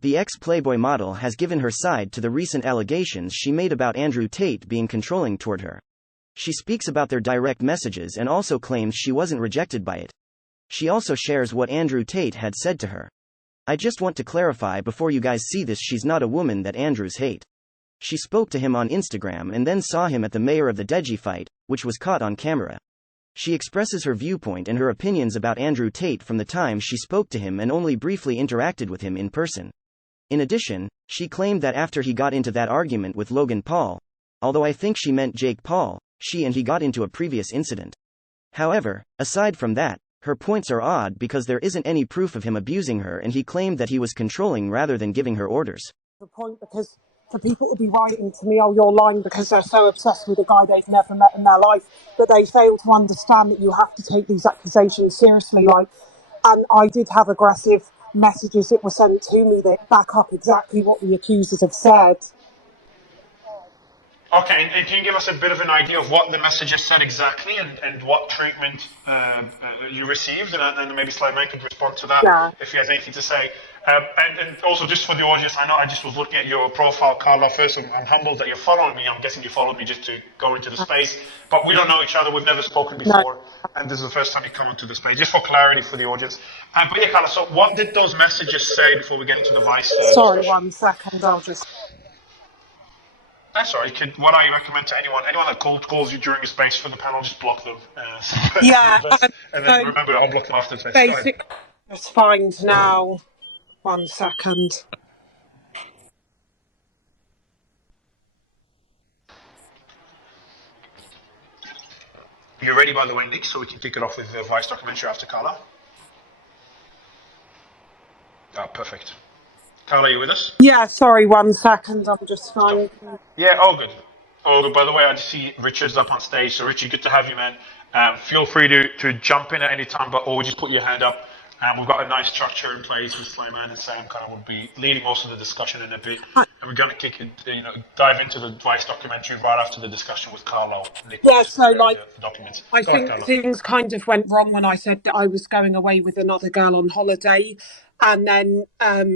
The ex-Playboy model has given her side to the recent allegations she made about Andrew Tate being controlling toward her. She speaks about their direct messages and also claims she wasn't rejected by it. She also shares what Andrew Tate had said to her. "I just want to clarify before you guys see this, she's not a woman that Andrews hate. She spoke to him on Instagram and then saw him at the Mayor of the Deji fight, which was caught on camera. She expresses her viewpoint and her opinions about Andrew Tate from the time she spoke to him and only briefly interacted with him in person." In addition, she claimed that after he got into that argument with Logan Paul, although I think she meant Jake Paul, she and he got into a previous incident. However, aside from that, her points are odd because there isn't any proof of him abusing her, and he claimed that he was controlling rather than giving her orders. The point, because for people to be writing to me, "Oh, you're lying," because they're so obsessed with a guy they've never met in their life, but they fail to understand that you have to take these accusations seriously. And I did have aggressive messages that were sent to me that back up exactly what the accusers have said. Okay, and can you give us a bit of an idea of what the messages said exactly and what treatment you received? And maybe Slimane could respond to that if he has anything to say. And also, just for the audience, I know I just was looking at your profile, Carla. First, I'm humbled that you're following me. I'm guessing you followed me just to go into the space. But we don't know each other. We've never spoken before. And this is the first time you come onto the space. Just for clarity for the audience. But yeah, Carla, so what did those messages say before we get into the Vice Sorry, discussion? 1 second. I'll just... That's all right. What I recommend to anyone that calls you during a space for the panel, just block them. Yeah. And then remember to unblock them after the space. Basic. It's fine now. 1 second. You ready, by the way, Nick, so we can kick it off with the Vice documentary after Carla? Perfect. Carla, are you with us? Yeah, sorry, 1 second. I'm just fine. Yeah, all good. All good. By the way, I just see Richard's up on stage. So, Richard, good to have you, man. Feel free to jump in at any time, or just put your hand up. We've got a nice structure in place with Slimane and Sam kind of will be leading most of the discussion in a bit. And we're going to dive into the Vice documentary right after the discussion with Carlo. Yeah, so the documents. I think things kind of went wrong when I said that I was going away with another girl on holiday. And then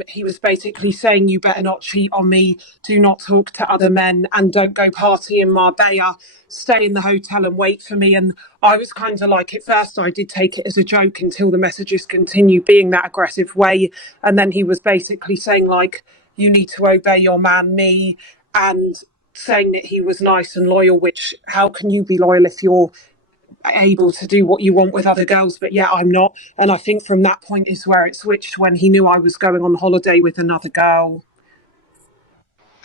he was basically saying, "You better not cheat on me, do not talk to other men, and don't go party in Marbella, stay in the hotel and wait for me." And I was kind of like, at first I did take it as a joke until the messages continued being that aggressive way. And then he was basically saying, like, "You need to obey your man, me," and saying that he was nice and loyal, which how can you be loyal if you're able to do what you want with other girls? But yeah, I'm not. And I think from that point is where it switched, when he knew I was going on holiday with another girl.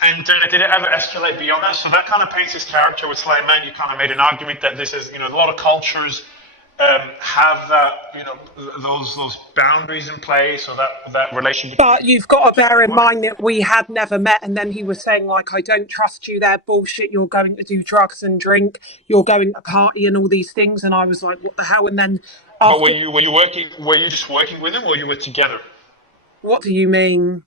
And did it ever escalate beyond that? So that kind of paints his character with Slimane. You kind of made an argument that this is, a lot of cultures have that, those boundaries in place, or that relationship. But you've got to bear in mind that we had never met, and then he was saying, like, "I don't trust you, they're bullshit, you're going to do drugs and drink, you're going to party and all these things." And I was like, what the hell? And then but were you just working with him, or you were together? What do you mean?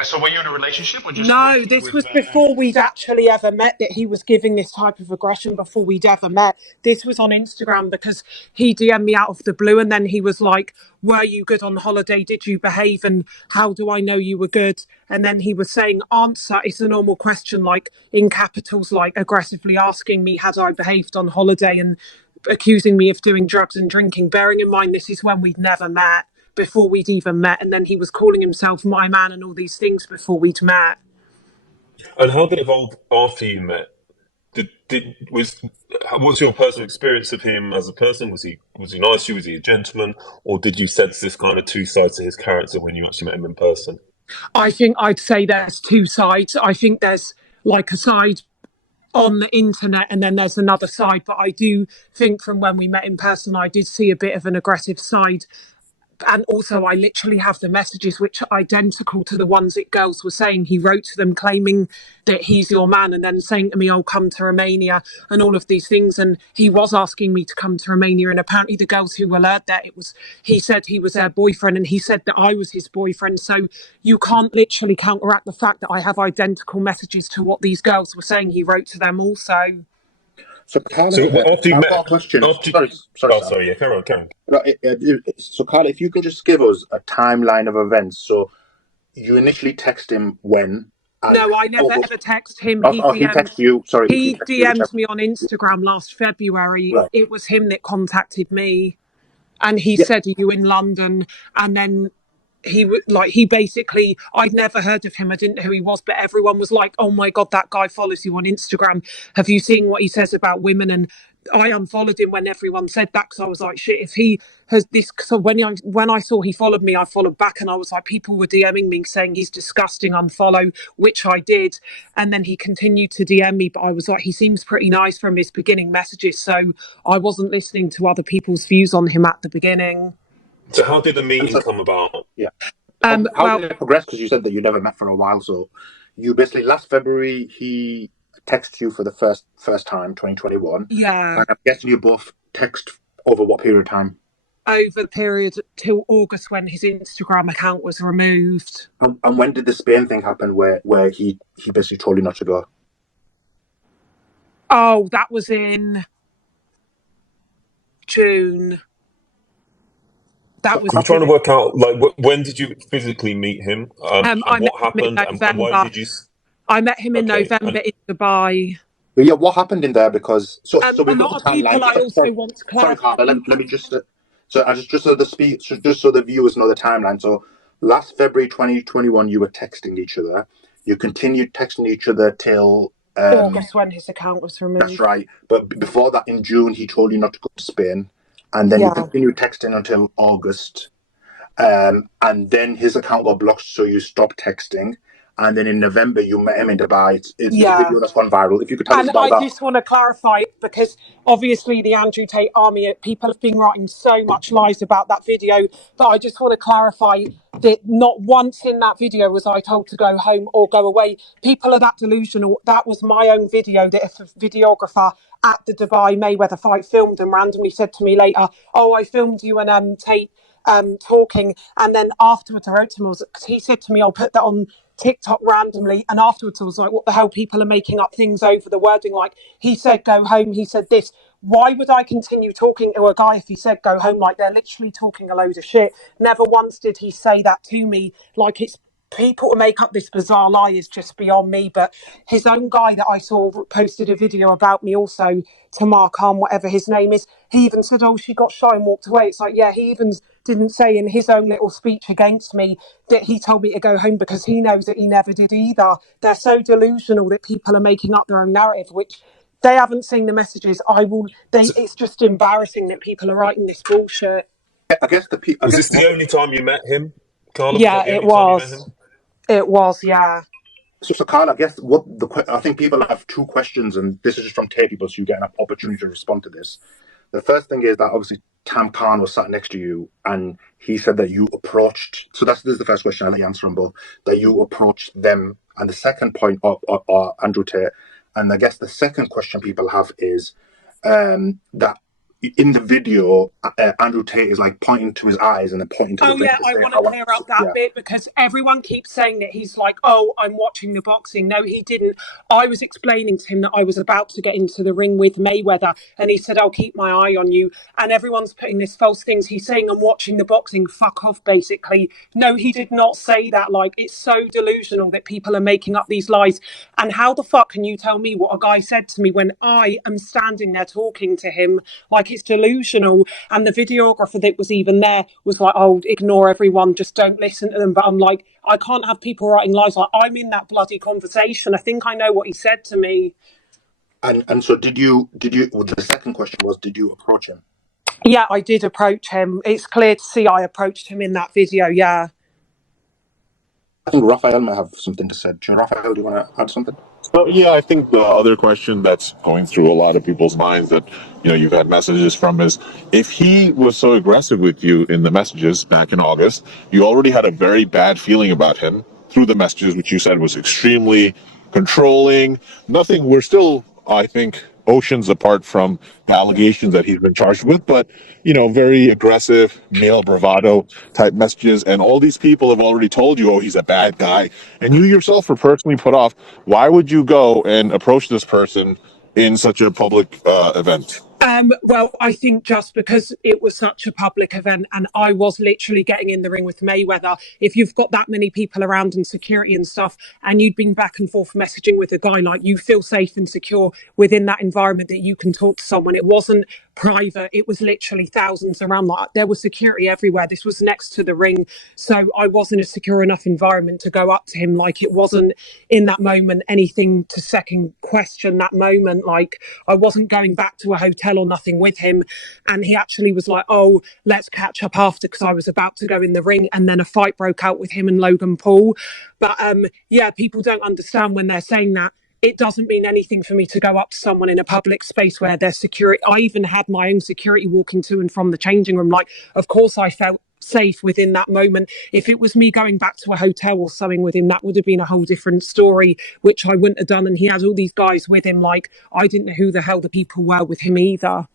So were you in a relationship, or just No, this was before we'd actually ever met, that he was giving this type of aggression before we'd ever met. This was on Instagram because he DM'd me out of the blue, and then he was like, "Were you good on holiday? Did you behave? And how do I know you were good?" And then he was saying, "Answer." It's a normal question, like in capitals, like aggressively asking me, had I behaved on holiday, and accusing me of doing drugs and drinking. Bearing in mind, this is when we'd never met, before we'd even met, and then he was calling himself my man and all these things before we'd met. And how did it evolve after you met? What's your personal experience of him as a person? Was he nice to you? Was he a gentleman? Or did you sense this kind of two sides to his character when you actually met him in person? I think I'd say there's two sides. I think there's like a side on the internet and then there's another side, but I do think from when we met in person I did see a bit of an aggressive side. And also I literally have the messages which are identical to the ones that girls were saying. He wrote to them claiming that he's your man, and then saying to me, "Oh, come to Romania," and all of these things. And he was asking me to come to Romania, and apparently the girls who were there, he said he was their boyfriend, and he said that I was his boyfriend. So you can't literally counteract the fact that I have identical messages to what these girls were saying he wrote to them also. So, Carla, after you met, sorry, yeah, carry on. So, Carla, if you could just give us a timeline of events. So, you initially text him when? No, I never ever text him. He texted you. Sorry, he DM'd me on Instagram last February. Right. It was him that contacted me, and he said, "Are you in London?" And then he basically, I'd never heard of him, I didn't know who he was, but everyone was like, "Oh my god, that guy follows you on Instagram, have you seen what he says about women?" And I unfollowed him when everyone said that, because I was like, shit, if he has this. So when I saw he followed me, I followed back, and I was like, people were DMing me saying he's disgusting, unfollow, which I did. And then he continued to DM me, but I was like, he seems pretty nice from his beginning messages, so I wasn't listening to other people's views on him at the beginning. So how did the meeting come about? Yeah. How did it progress? Because you said that you never met for a while. So you basically, last February, he texted you for the first time, 2021. Yeah. And I'm guessing you both text over what period of time? Over the period till August, when his Instagram account was removed. And when did the Spain thing happen where he basically told you not to go? Oh, that was in June. I'm trying to work out, like, when did you physically meet him? And what happened? And why did you? I met him in November in Dubai. Yeah, what happened in there? Because so we've a lot of people I also want to clarify. Sorry, Carla, let me just just so the viewers know the timeline. So last February 2021, you were texting each other. You continued texting each other till August, when his account was removed. That's right. But before that, in June, he told you not to go to Spain. And then you continued texting until August. And then his account got blocked, so you stopped texting. And then in November, you met him in Dubai. It's a video that's gone viral. If you could tell us about that. And I just want to clarify, because obviously the Andrew Tate army, people have been writing so much lies about that video, but I just want to clarify that not once in that video was I told to go home or go away. People are that delusional. That was my own video that a videographer at the Dubai Mayweather fight filmed and randomly said to me later, "Oh, I filmed you and Tate talking." And then afterwards I wrote to him, he said to me, "I'll put that on TikTok randomly." And afterwards I was like, what the hell, people are making up things over the wording, like he said go home, he said this. Why would I continue talking to a guy if he said go home? Like, they're literally talking a load of shit. Never once did he say that to me. Like, it's people to make up this bizarre lie is just beyond me. But his own guy that I saw posted a video about me also, Tamar Khan, whatever his name is. He even said, "Oh, she got shy and walked away." It's like, yeah, he even didn't say in his own little speech against me that he told me to go home, because he knows that he never did either. They're so delusional that people are making up their own narrative, which they haven't seen the messages. It's just embarrassing that people are writing this bullshit. I guess was this the only time you met him, Carla? Yeah, it was. It was, yeah. So Carl, I guess I think people have two questions, and this is just from Tate people, so you get an opportunity to respond to this. The first thing is that obviously Tam Khan was sat next to you, and he said that you approached. So this is the first question. I'll let you answer on both. That you approached them, and the second point are Andrew Tate. And I guess the second question people have is that in the video, Andrew Tate is like pointing to his eyes and then pointing to the Oh, yeah, I want to clear up that bit, because everyone keeps saying that he's like, "Oh, I'm watching the boxing." No, he didn't. I was explaining to him that I was about to get into the ring with Mayweather, and he said, "I'll keep my eye on you." And everyone's putting this false things. He's saying, "I'm watching the boxing." Fuck off, basically. No, he did not say that. Like, it's so delusional that people are making up these lies. And how the fuck can you tell me what a guy said to me when I am standing there talking to him? Like, it's delusional. And the videographer that was even there was like, "Oh, ignore everyone, just don't listen to them." But I'm like, I can't have people writing lies. Like, I'm in that bloody conversation. I think I know what he said to me. And so did you the second question was, did you approach him? Yeah, I did approach him. It's clear to see I approached him in that video. Yeah, I think Raphael might have something to say. Raphael, do you want to add something? So yeah, I think the other question that's going through a lot of people's minds that you've had messages from is, if he was so aggressive with you in the messages back in August, you already had a very bad feeling about him through the messages, which you said was extremely controlling. We're still, I think, oceans apart from the allegations that he's been charged with, but very aggressive, male bravado type messages. And all these people have already told you, "Oh, he's a bad guy." And you yourself were personally put off. Why would you go and approach this person in such a public event? Well, I think just because it was such a public event and I was literally getting in the ring with Mayweather, if you've got that many people around and security and stuff, and you'd been back and forth messaging with a guy, like, you feel safe and secure within that environment that you can talk to someone. It wasn't private, it was literally thousands around. Like, there was security everywhere. This was next to the ring, so I was in a secure enough environment to go up to him. Like, it wasn't in that moment anything to second question that moment. Like, I wasn't going back to a hotel or nothing with him, and he actually was like, oh, let's catch up after, because I was about to go in the ring, and then a fight broke out with him and Logan Paul. But yeah, people don't understand when they're saying that. It doesn't mean anything for me to go up to someone in a public space where there's security. I even had my own security walking to and from the changing room. Like, of course I felt safe within that moment. If it was me going back to a hotel or something with him, that would have been a whole different story, which I wouldn't have done. And he had all these guys with him. Like, I didn't know who the hell the people were with him either.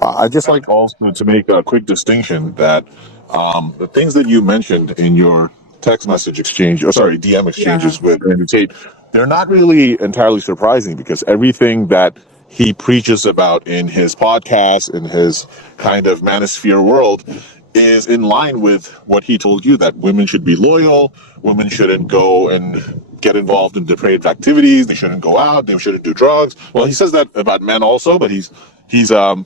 I just like also to make a quick distinction that the things that you mentioned in your text message exchange, or sorry, DM exchanges with Andrew Tate, they're not really entirely surprising because everything that he preaches about in his podcast, in his kind of manosphere world, is in line with what he told you, that women should be loyal, women shouldn't go and get involved in depraved activities, they shouldn't go out, they shouldn't do drugs. Well, he says that about men also, but he's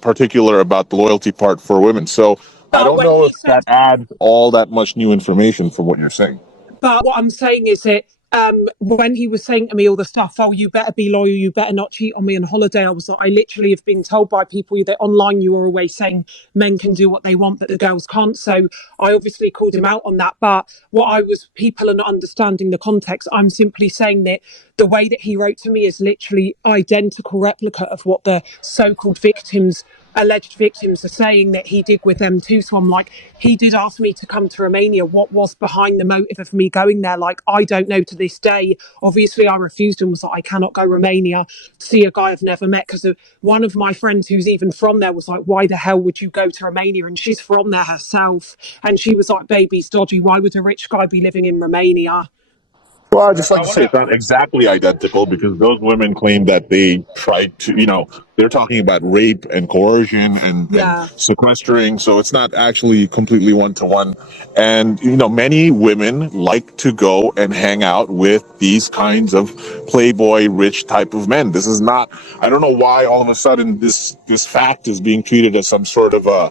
particular about the loyalty part for women. So I don't know if that adds all that much new information from what you're saying. But what I'm saying is that when he was saying to me all the stuff, oh, you better be loyal, you better not cheat on me on holiday, I was like, I literally have been told by people that online you are always saying men can do what they want, but the girls can't. So I obviously called him out on that. But people are not understanding the context. I'm simply saying that the way that he wrote to me is literally identical replica of what the so-called alleged victims are saying that he did with them too. So I'm like, he did ask me to come to Romania. What was behind the motive of me going there? Like, I don't know to this day. Obviously I refused and was like, I cannot go Romania to see a guy I've never met, because one of my friends who's even from there was like, why the hell would you go to Romania? And she's from there herself, and she was like, baby's dodgy, why would a rich guy be living in Romania? Well, I just like to say it's not exactly identical because those women claim that they tried to, they're talking about rape and coercion and sequestering. So it's not actually completely one-to-one. And, many women like to go and hang out with these kinds of playboy, rich type of men. This is not, I don't know why all of a sudden this fact is being treated as some sort of a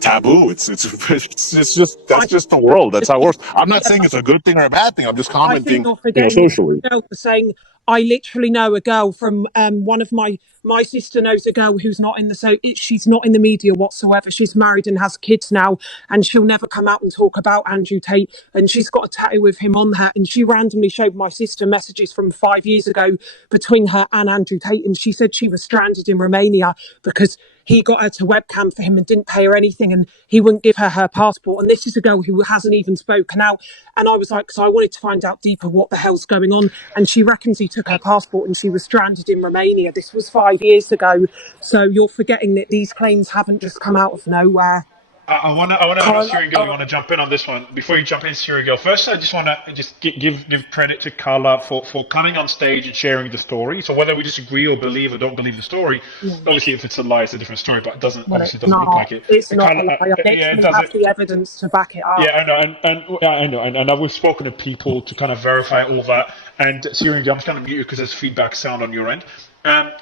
taboo. It's just, that's just the world. That's how it works. I'm not saying it's a good thing or a bad thing. I'm just commenting, socially. Saying, I literally know a girl from one of my sister knows a girl who's not in she's not in the media whatsoever. She's married and has kids now, and she'll never come out and talk about Andrew Tate. And she's got a tattoo with him on her. And she randomly showed my sister messages from 5 years ago between her and Andrew Tate. And she said she was stranded in Romania because he got her to webcam for him and didn't pay her anything, and he wouldn't give her passport. And this is a girl who hasn't even spoken out. And I was like, so I wanted to find out deeper what the hell's going on. And she reckons he took her passport and she was stranded in Romania. This was 5 years ago. So you're forgetting that these claims haven't just come out of nowhere. I want to ask Siri Gill, you want to jump in on this one. Before you jump in, Siri Gill, first I just want to give credit to Carla for coming on stage and sharing the story. So whether we disagree or believe or don't believe the story, obviously if it's a lie, it's a different story, but it doesn't look like it. It's not Carla, a lie. I have the evidence to back it up. Yeah, I know, and I've spoken to people to kind of verify all that. And Siri Gill, I'm just going to mute you because there's feedback sound on your end.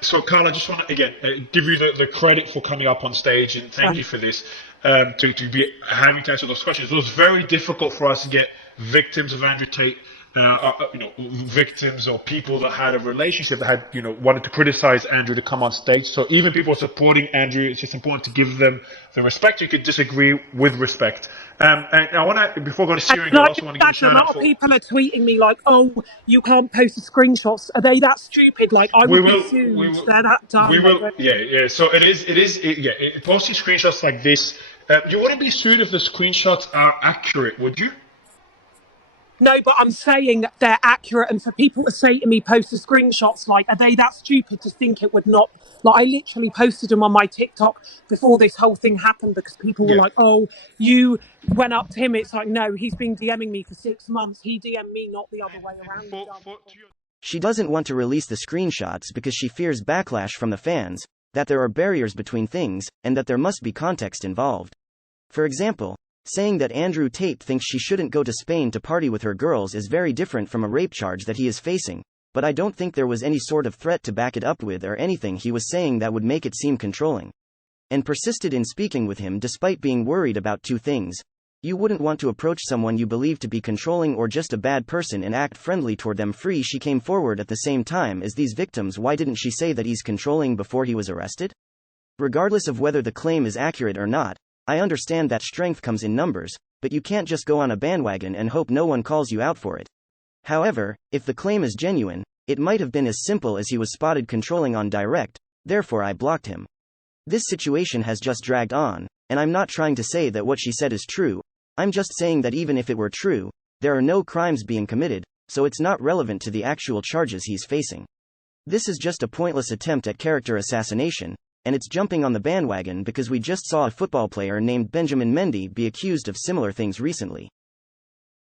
So Carla, I just want to again give you the credit for coming up on stage and thank you for this. To be having to answer those questions. It was very difficult for us to get victims of Andrew Tate, victims or people that had a relationship that had, wanted to criticize Andrew to come on stage. So even people supporting Andrew, it's just important to give them the respect. You could disagree with respect. And I want to, before going to Siri, I also want to give a shout out. A lot of people are tweeting me like, "Oh, you can't post the screenshots. Are they that stupid? Like, I would be sued. They're that dumb." We will. Yeah. So posting screenshots like this. You wouldn't be sued if the screenshots are accurate, would you? No, but I'm saying they're accurate, and for people to say to me, post the screenshots, like, are they that stupid to think it would not? Like, I literally posted them on my TikTok before this whole thing happened because people were like, oh, you went up to him. It's like, no, he's been DMing me for 6 months. He DM'd me, not the other way around. She doesn't want to release the screenshots because she fears backlash from the fans, that there are barriers between things, and that there must be context involved. For example, saying that Andrew Tate thinks she shouldn't go to Spain to party with her girls is very different from a rape charge that he is facing, but I don't think there was any sort of threat to back it up with or anything he was saying that would make it seem controlling. And persisted in speaking with him despite being worried about two things. You wouldn't want to approach someone you believe to be controlling or just a bad person and act friendly toward them. She came forward at the same time as these victims. Why didn't she say that he's controlling before he was arrested? Regardless of whether the claim is accurate or not, I understand that strength comes in numbers, but you can't just go on a bandwagon and hope no one calls you out for it. However, if the claim is genuine, it might have been as simple as he was spotted controlling on direct, therefore I blocked him. This situation has just dragged on, and I'm not trying to say that what she said is true, I'm just saying that even if it were true, there are no crimes being committed, so it's not relevant to the actual charges he's facing. This is just a pointless attempt at character assassination, and it's jumping on the bandwagon because we just saw a football player named Benjamin Mendy be accused of similar things recently.